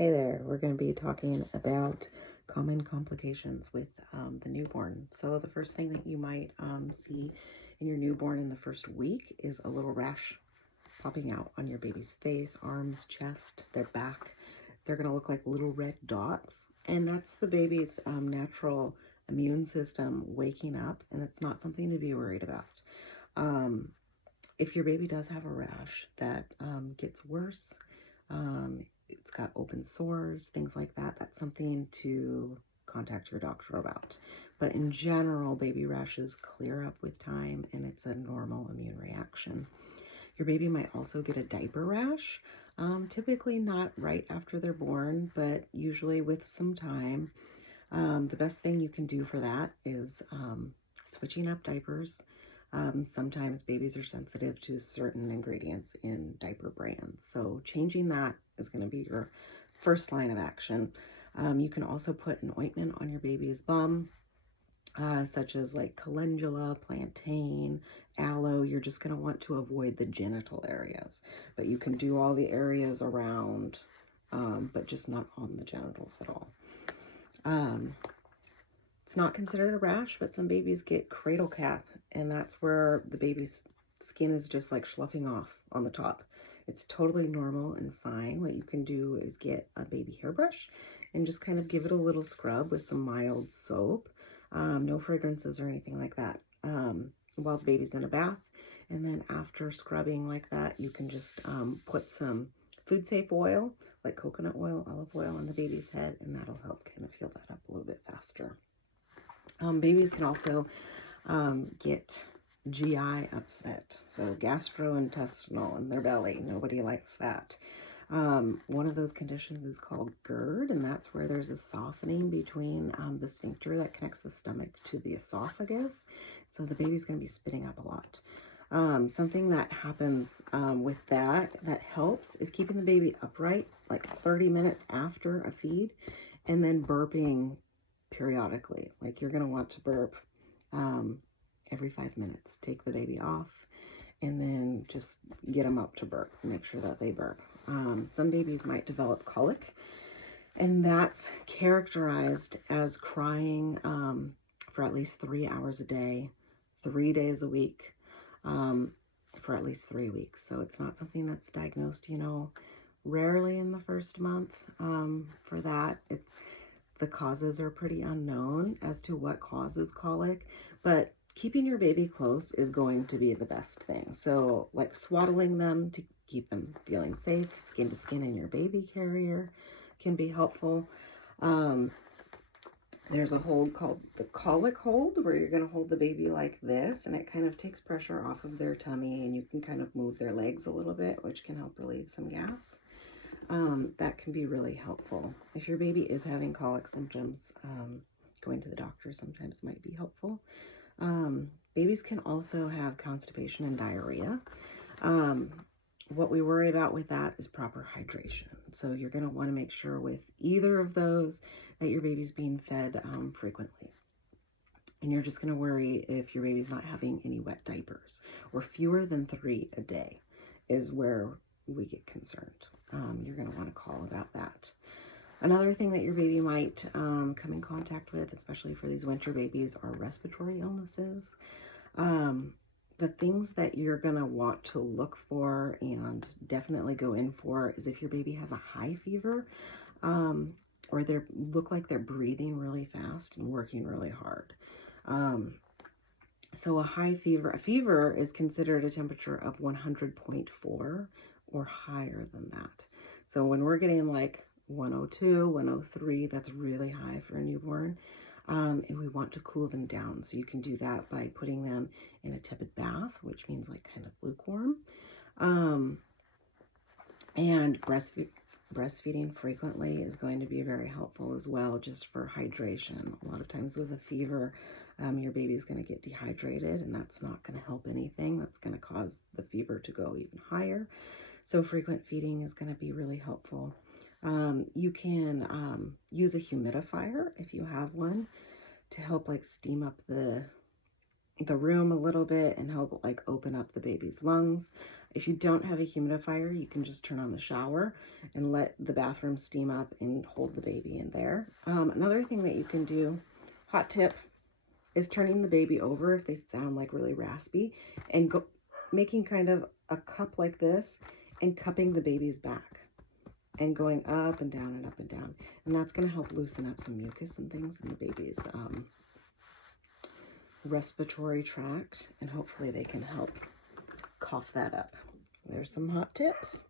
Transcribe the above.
Hey there, we're going to be talking about common complications with the newborn. So the first thing that you might see in your newborn in the first week is a little rash popping out on your baby's face, arms, chest, their back. They're going to look like little red dots, and that's the baby's natural immune system waking up, and it's not something to be worried about. Um, if your baby does have a rash that gets worse, it's got open sores, things like that, that's something to contact your doctor about. But in general, baby rashes clear up with time and it's a normal immune reaction. Your baby might also get a diaper rash, typically not right after they're born, but usually with some time. The best thing you can do for that is switching up diapers. Sometimes babies are sensitive to certain ingredients in diaper brands. So changing that is going to be your first line of action. You can also put an ointment on your baby's bum, such as like calendula, plantain, aloe. You're just going to want to avoid the genital areas, but you can do all the areas around, but just not on the genitals at all. It's not considered a rash, but some babies get cradle cap, and that's where the baby's skin is just like sloughing off on the top. It's totally normal and fine. What you can do is get a baby hairbrush and just kind of give it a little scrub with some mild soap. No fragrances or anything like that. While the baby's in a bath. And then after scrubbing like that, you can just put some food safe oil, like coconut oil, olive oil on the baby's head, and that'll help kind of heal that up a little bit faster. Babies can also get GI upset, so gastrointestinal in their belly. Nobody likes that. One of those conditions is called GERD, and that's where there's a softening between the sphincter that connects the stomach to the esophagus. So the baby's going to be spitting up a lot. Something that happens with that helps is keeping the baby upright like 30 minutes after a feed, and then burping periodically. Like you're going to want to burp every 5 minutes. Take the baby off and then just get them up to burp. Make sure that they burp. Some babies might develop colic, and that's characterized as crying for at least 3 hours a day, 3 days a week, for at least 3 weeks. So it's not something that's diagnosed, rarely in the first month. For that, the causes are pretty unknown as to what causes colic, but keeping your baby close is going to be the best thing. So like swaddling them to keep them feeling safe, skin to skin in your baby carrier can be helpful. There's a hold called the colic hold, where you're going to hold the baby like this, and it kind of takes pressure off of their tummy, and you can kind of move their legs a little bit, which can help relieve some gas. That can be really helpful. If your baby is having colic symptoms, going to the doctor sometimes might be helpful. Babies can also have constipation and diarrhea. What we worry about with that is proper hydration. So you're going to want to make sure with either of those that your baby's being fed frequently. And you're just going to worry if your baby's not having any wet diapers, or fewer than 3 a day is where we get concerned. You're going to want to call about that. Another thing that your baby might come in contact with, especially for these winter babies, are respiratory illnesses. The things that you're going to want to look for and definitely go in for is if your baby has a high fever, or they look like they're breathing really fast and working really hard. So a high fever is considered a temperature of 100.4 or higher than that. So when we're getting like 102, 103, that's really high for a newborn. And we want to cool them down. So you can do that by putting them in a tepid bath, which means like kind of lukewarm. And breastfeeding frequently is going to be very helpful as well, just for hydration. A lot of times with a fever, your baby's going to get dehydrated, and that's not going to help anything. That's going to cause the fever to go even higher. So frequent feeding is going to be really helpful. You can use a humidifier if you have one to help like steam up the the room a little bit and help like open up the baby's lungs. If you don't have a humidifier, you can just turn on the shower and let the bathroom steam up and hold the baby in there. Another thing that you can do, hot tip, is turning the baby over if they sound like really raspy and making kind of a cup like this and cupping the baby's back and going up and down and up and down. And that's going to help loosen up some mucus and things in the baby's respiratory tract, and hopefully they can help cough that up. There's some hot tips.